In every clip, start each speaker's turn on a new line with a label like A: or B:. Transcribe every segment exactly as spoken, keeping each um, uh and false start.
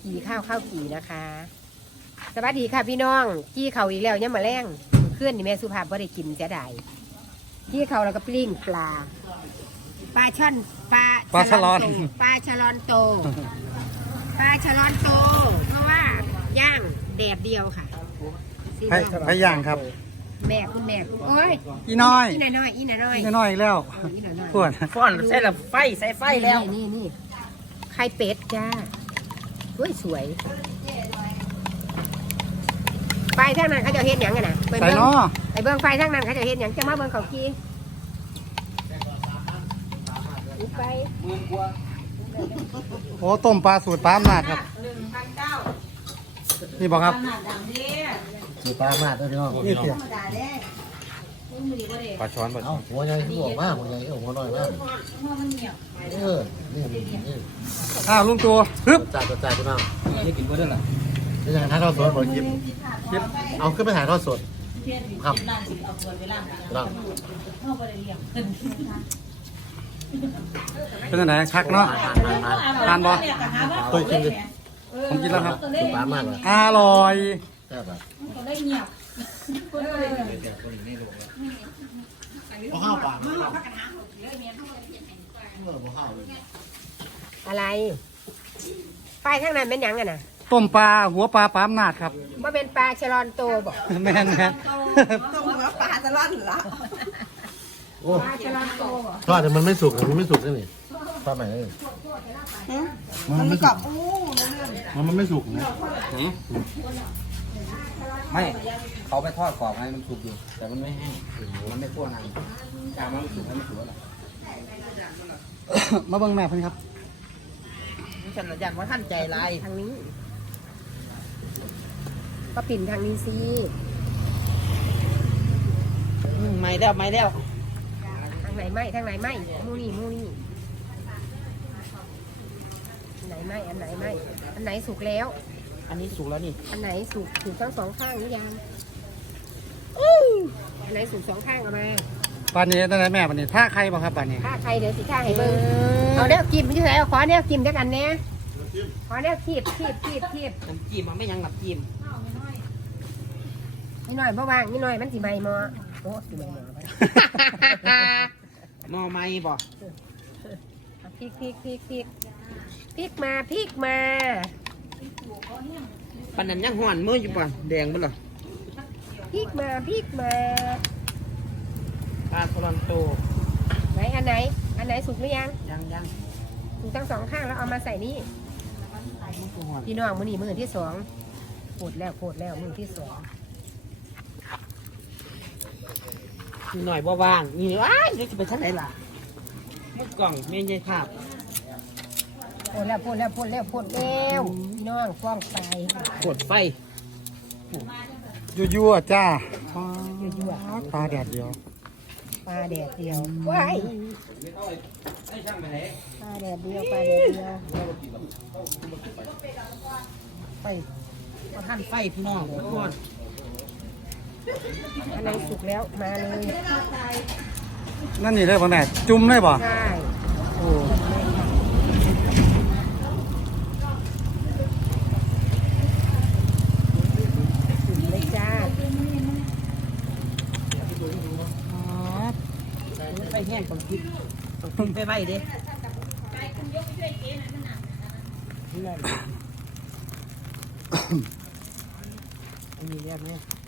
A: กี่ข้าวข้าวกี่นะคะสวัสดีค่ะพี่น้องกี้เขาอีกแล้วเนี่ยมาแรงเพื่อนนี่แม่สุภาพว่าได้กินเสียดายกี้เขาแล้วก็ปลิ้งปลาปลาช่อนปลา
B: ปลาฉลอน
A: โตปลาฉลอนโตปลาฉลอนโตเพราะว่าย่างแดดเดียวค่ะ
B: ให้ให้ย่างครับ
A: แม่คุณแม่โอ้ย
B: อีน้อย
A: อีน่าน้อยอีน่าน้อย
B: อีน้อยอีกแล้ว
A: อีน่าน้อย
B: พวน
C: ฟ้อนใส่ละไฟใส่ไฟแล้ว
A: นี่นี่ไข่เป็ดจ้าสวยสวยไฟทางนั้นเขาจะเห็นหยังกันนะไป
B: ใส่
A: เบิ้ง
B: น้อ
A: ไปเบิ้งไฟทางนั้นเขาจะเห็นหยังจะมาเบิ้งเขากี้ไป
B: โอ้ต้มปลาสูตรปลาอำนาจครับนี่บอกครับ
D: มีปลามาดด้วยพี่น้อง
B: นี่เสีย
C: ปลาช้อนปลา
D: เอ้าหัวใหญ่ที่บอกมากหัวใหญ่เอาหัวน้อยมากเออนี่นี่นี่
B: อ้าวลุงตัวฮึบ
D: จ่ายจ่ายพี่น้อง
C: นี่กินก็ได้หรอ
D: นี่ยังถ่ายทอดสดบนคลิปคลิปเอาขึ้นไปถ่ายทอดสดครับพี่น้อง
B: เป็นยังไงคักเนาะ ทานบ่
D: ตัวกินดิ
B: ผมกินแล้วครับ
D: สูตรปลามากเลย
B: อร่อย
D: แซ่บแบบเอาข้าวปลาเออบ่ข้าวเลย
A: อะไรไฟทางนั้นเป็นหยังกันนะ
B: ต้มปลาหัวปลาปลาอำนาจครับ
A: ว่าเป็นปลาฉลอนโตบอก
B: แม่นแม่น
D: โอ้
A: ปลาฉลอนโตบอก
D: ทอดแต่มันไม่สุกมันไม่สุกนี่นี่ทอดใหม่เลยมันไม่สุกมันมันไม่สุกนะ
C: ไม่เขาไปทอดกรอบไงมันสุกอยู่แต่มันไม่แห้งมันไม่คั่วนานจางมันสุกมันไม่สุกหรอก
B: มาเบิ่งแม่เพิ่นครับ
C: ฉันอยากว่าท่านใจลาย
A: ทางนี้ ก็ปิ่นทางนี้สิ
C: ไม่แล้วไม่แล้ว
A: ทางไหนไหมทางไหนไหมมูนี่มูนี่อันไหนไหมอันไหนไหมอันไหนสุกแล้ว
C: อันนี้สุกแล้วนี่
A: อันไหนสุกสุกทั้งสองข้างหรือยังอื้ออันไหนสุกสองข้างเอามา
B: ปลานี้ได้ไหนแม่ปลานี้ท่าใครบ่ครับปลานี้
A: ถ้าใครเดี๋ยวสิท่าให้เบิ้งเอาแนวกิมไม่ใช่แล้วขอแนวกิมด้วยกันแน่ขอแนวคีบคีบคีบคีบ
C: น้ำจิ้มมันไม่ยังน้ำจิ้ม
A: นี่หน่อยเมื่อวางนี่หน่อยมันสิใบมอโอ้สิใบมอไป
C: หม้อไม้บ่
A: พริกพริกพริกพริกพริกมาพริกมา
C: ปันนั้นยังห่อนมืออยู่ป่ะแดงบ่หรอ
A: พริกมาพริกมา
C: ปลาคอรอนโต
A: ไหนอันไหน อันไหนสุกหรือยัง
C: ยังยัง
A: สุกทั้งสองข้างแล้วเอามาใส่นี่
C: มันก็ห่อน
A: พี่น้องมือนี่มือที่สองโคตรแล้วโคตรแล้วมือที่สอง
C: มีหน่อยบ่ว่างนี่ว้ายนี่จะไปชั้นไหนล่ะมุกกล่องเมนยายภาพ
A: โคตรแล้วโคตรแล้วโคตรแล้วโคตรแล้วพี่น้องฟ้องไป
C: กดไฟ
B: ยั่วๆจ้า
A: ยั่ว
B: ปลาแดดเดียว
A: ๆปลาแดดเดียวว้ายปลาแดดเดียวปลาแดดเดียว
C: ไฟก็ท่านไฟพี่น้องทุกคน
A: อันไหนสุกแล้วมาเลย
B: นั่นนี่เลยป่ะแม่จุ่มเลยป่ะ
A: ใช่
B: โอ้
A: สุกเลยจ้า
C: ไฟแห้งต้องคิดต้องคิดไปไว้เด้อันนี้เรียกไหม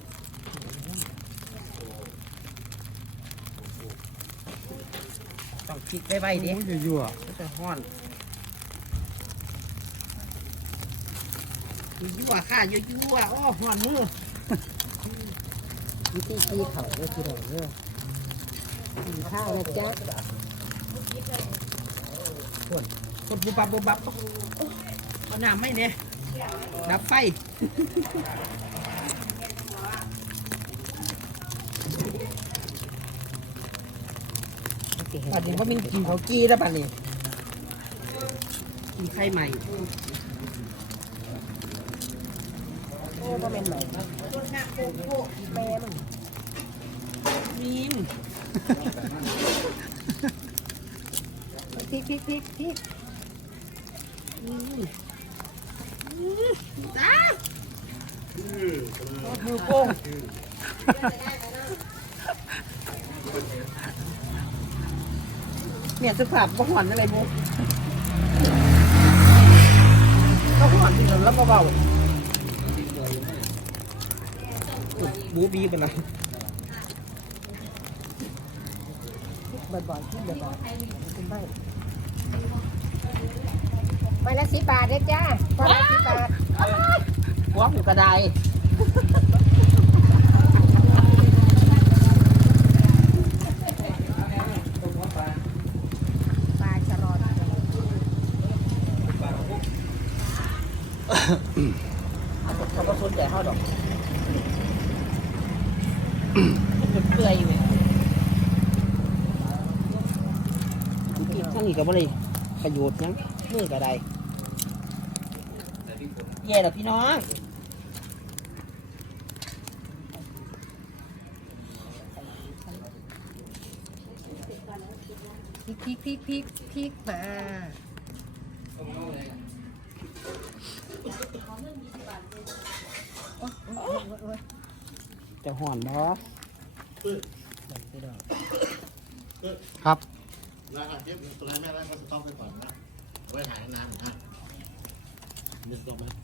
C: ต้องคิดไปไว้เด้
B: โอ้ยยั่ว
C: จะห้อนยั่วค่ะยั่วยั่วโอ้ห้อนมือ
A: วิธีกีเขาเลยทีเดียวเลยกินข้าวนะจ๊ะ
C: คนบุบับบุบับเอาน้ำไม่เนี่ยดับไฟปัดนี้ว่ามันกินเขากี้แล้วปัดนี้กินไข่ใหม่
A: โอ้ก็เป็นใหม่แม่มึง
C: มีน
A: พริกพริกพริกพริก
C: อืมอืมือโป้งเนี่ยสุภาพบ่หอนอะไรบุ๊ก็หอนที่เราแล้วเบาบูบีเป็นไร
A: บ่อยๆขึ้นบ่อยๆคุณใบใบละสิบบาทเด้อจ้าใบละสิบบาท
C: หัวหูกระได
A: ปลาชะรอน
C: เขาก็สนใจเขาดอกมันเปื่อยอยู่เนี่ยท่านนี่ก็บ่ได้ประโยชน์ยังมือกระไดแย่แล้วพี่น้อง
A: พริกพริกพริกพริกพริกมาโอ๊ยโอ๊ยโอ๊ยโอ๊ย
C: จะห่อนเนาะ
B: ครับ
D: ร้านอาหารเทปตัวนั้นแม่ร้านก็สต๊อกไปก่อนนะไว้ถ่ายนานๆนะมีสต๊อกไหม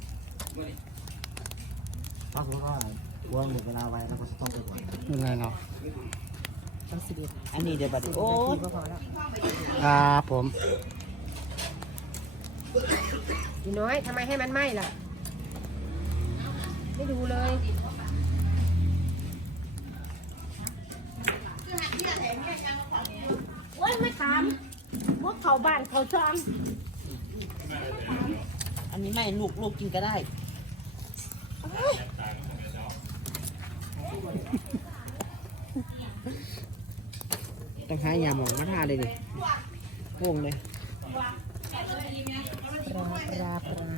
D: ถ้าสมมติว่าว่าหมดเวลาไว้แล้วก็สต๊อกไปก่อน
B: เป็นไรเนาะ
A: เอาสิบเอ็ด
C: อันนี้เดี๋ยวบัดนี้โอ้
A: นาทีก็พอแล้ว
B: ครับผม
A: พี่น้อยทำไมให้มันไหม้ล่ะไม่ดูเลย
E: โอ้ยไม่ถามพวกเขาบ้านเขาชอม
C: อันนี้ไม่ลูกลูกกินก็ได้ต้องหายาหมองมาทาเลยดิวงเลย
A: ปลาปลาปลา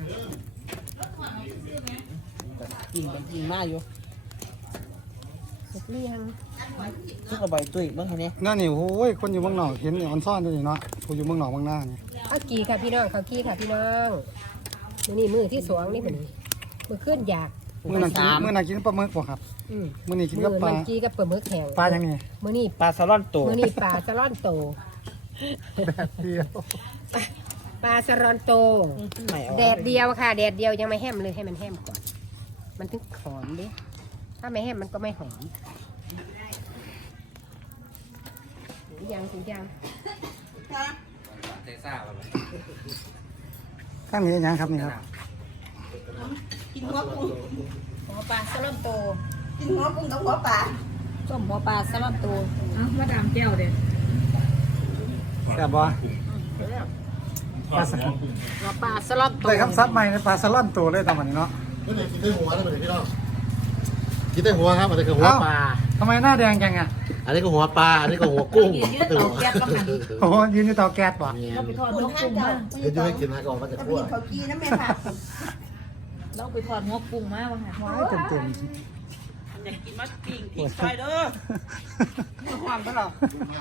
C: กินกันกินมากอยู่
A: เสร็จหรือยัง
C: ทุกระบายตุ้ยเมื่อกี้นี้
B: นั่นนี่โอ้ยคนอยู่เมืองนอกเห็นนี่ออนซ่อนด้วยนี่เนาะผู้อยู่เมืองนอกเมืองหน้านี่
A: ข้าวกีค่ะพี่น้องข้าวกีค่ะพี่น้องนี่มือที่สองนี่เป็นมือขึ้นอยาก
B: มื้อนั้นกินมื้อนั้นกินปลาหมึกบ่ครับ
A: อืม
B: มื้อนี้กิน
A: มื
B: กับ
A: อ
B: ปลา
A: มันกีกับเปิดมือแข็ง
B: ปลายังไง
A: มือนี่
C: ปลาสลอนโต
A: มือนี่ปลาสะล่อนโต
B: แบบเดียว
A: ปลาสะลอนโต
C: ไม่เอา
A: แดดเดียวค่ะแดดเดียวยังไม่แห้มเลยให้มันแห้มก่อน มันถึงหอมดิถ้าไม่แห้มมันก็ไม่หอมถึงยังถึงยัง
C: เทซ่าอะไร
B: ข้างนี้ยังครับนี่ครับ
E: กินหัวกุ้ง
A: หัวปลาสะลอนโต
E: กินหัวกุ้งกับหัวปลา
A: ส้มหัวปลาสะลอนโต
E: มาดามแก้วเด็ด
B: แต่บบ่ปลาสะ
A: หัวปลาสะลอนโต
B: ได้ครับซับใหม่ในปลาสะล่อนตัวเลยตอนนี้เนาะ
D: นี่เลยกินได้หัวนี่เลยพี่น้องกินได้หัวครับอันนี้คือหัวปลา
B: ทำไมหน้าแดงจังอ่ะ
D: อันนี้ก็หัวปลาอันนี้ก็หัวกุ้ง
B: โอ้โหยืนอยู่เตาแก๊สป่ะ
E: เราไปทอดหัวกุ้งมา
D: เดี๋ยวจะให้กินนะก็ออกมาจาก
E: จะไป
D: ขั้ว
E: กินข้าวกีนะแม่ค่ะเราไปทอดหัวกุ้งมาว่ะค่ะ
B: ว้ายเต็มเต็ม
C: อยากกินมัดปิ้งปิ้งซอยเด้อไม่ความตลอด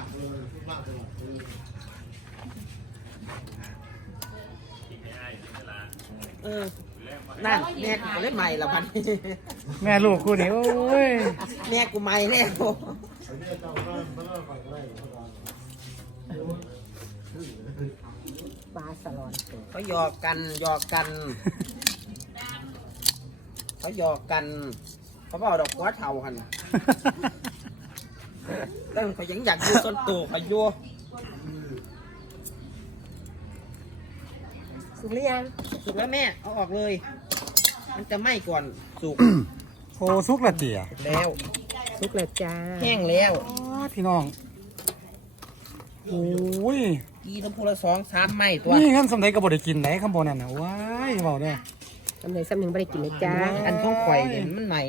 C: เออนั่นแม่กูเล่นใหม่ละพัน
B: แม่ลูกคู่นี้โอ้ย
C: แม่กูใหม่แล้ว
A: ปลาสะลอนโต
C: เขาหยอกกันหยอกกันเขาหยอกกันเขาบอกดอกกัวเท่าหันแล้วเขายังอยากอยู่ต้นตัวเขาอยู่
A: สุกหรือยัง
C: สุกแล้วแม่เอาออกเลย มันจะไหม้ก่อนสุก
B: โอ้ซุกละเตี๋ย
C: แล้ว
A: สุกแล้วจ้า
C: แห้งแล้ว
B: อ๋อพี่น้องโอ้ย
C: กีน้ำพุละสองสามไหม้ตัว
B: นี่งั้นสำเร็จก็บ่ได้กินไหนข้างบนนั่นน่ะว้ายเบาเด้อ
A: ทำเลยซ้ำหนึ่งไม่ได้กินเลยจ้า
C: อันต้องข่อยเนี่ยมันไหม้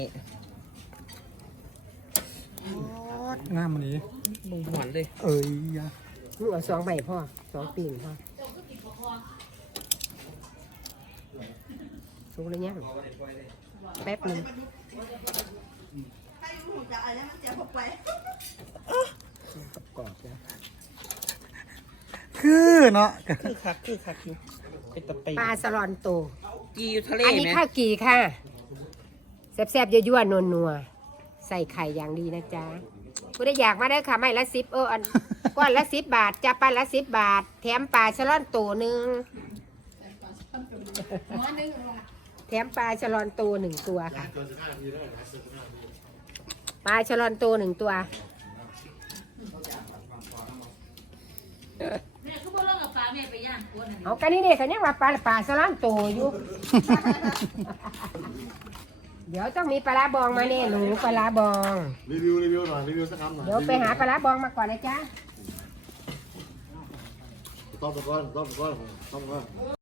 B: งามมันนี้
C: ลงหวนเลย
B: เอ้ยยะ
A: มึงเอาสองใบพ่อสองปีนพ่อสุกแล้วยังแป๊บหนึง
E: จะอะไรมันจะพกไป
A: กรอบๆนะ
B: คือเนาะ
C: คือคักคือคักอยู่เป็นตะไป
A: ปลาสะลอนโต
C: กีอยู่ทะเล
A: อันนี้
C: ไหม
A: ข้าวกี่ค่ะแซ่บๆยั่วๆนัวๆใส่ไข่อย่างดีนะจ๊ะผู้ใดอยากมาได้ค่ะไม่ละสิบเอออัน ก้อนละสิบบาทจะปลาละสิบบาท แถมปลาฉลอนตัวหนึ่งแถมปลาฉลอนตัวหนึ่งตัวค่ะปลาฉลอนตัวหนึ่งตัว
E: แม่เขาบอกเรื่องกับปลาแม่ไปย่างตัวนึง
A: เอากันนี่เนี่ยกันยังว่าปลาปลาฉลอนตัวอยู่ เดี๋ยวต้องมีปลาร้าบองมาเนี่ยหนูปลาร้าบอง
D: รีวิวรีวิวหน่อยรีวิวสักคำหน่อย
A: เดี๋ยวไปหาปลาร้าบองมาก่อนนะจ๊ะ
D: ต้อมไปก่อนต้อมไปก่อนต้อมไปก่อน